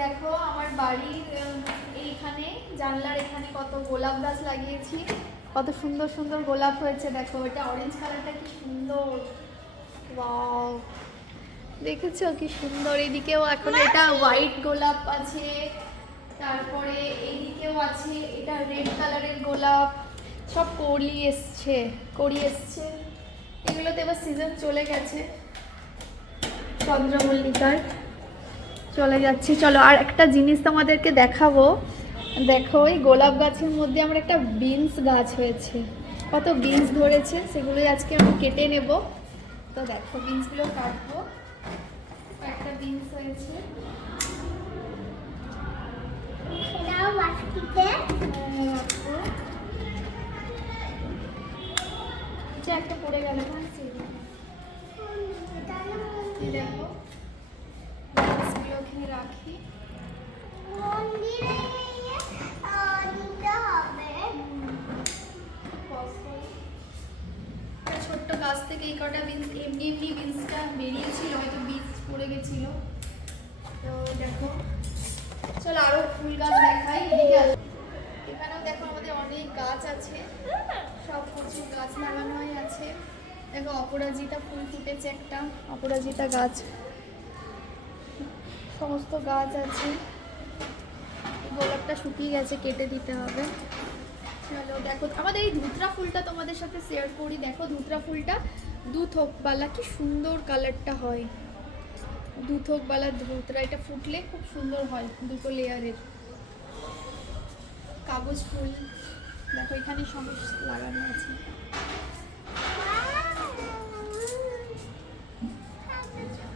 দেখো আমার বাড়ির এইখানে জানলার এখানে কত গোলাপ গাছ লাগিয়েছি, কত সুন্দর সুন্দর গোলাপ হয়েছে। দেখো এটা অরেঞ্জ কালারটা কি সুন্দর, ওয়াও দেখেছো কি সুন্দর। এদিকেও এখন এটা হোয়াইট গোলাপ আছে, তারপরে এইদিকেও আছে এটা রেড কালারের গোলাপ, সব কড়ি এসছে। এগুলোতে এবার সিজন চলে গেছে চন্দ্রমল্লিকার, চলে যাচ্ছি। চলো আর একটা জিনিস তোমাদেরকে দেখাবো। দেখো ওই গোলাপ গাছের মধ্যে আমার একটা বিনস গাছ হয়েছে, কত বিনস ধরেছে, সেগুলোই আজকে আমি কেটে নেব। তো দেখো বিনসগুলো কাটবো, একটা বিনস হয়েছে। একটা পড়ে গেল, দেখো ওখানে রাখি। ছোট্ট গাছ থেকে এই কটা বিনস, এমনি বিনসটা বেরিয়েছিল, হয়তো বীজ পড়ে গেছিল। তো দেখো চলো আরো ফুল গাছ দেখাই। এখানেও দেখো আমাদের অনেক গাছ আছে, সব প্রচুর গাছ লাগানো আছে। দেখো অপরাজিতা ফুল ফুটেছে, একটা অপরাজিতা গাছ, সমস্ত গাছ আছে। গোলাপটা শুকিয়ে গেছে, কেটে দিতে হবে। চলো দেখো আমাদের এই ধুতরা ফুলটা তোমাদের সাথে শেয়ার করি। দেখো ধুতরা ফুলটা দুথোকবালা, কি সুন্দর কালারটা হয়, দুথোকবালা ধুতরা। এটা ফুটলে খুব সুন্দর হয়, দুটো লেয়ারের। কাগজ ফুল দেখো এখানে সমস্ত লাগানো আছে।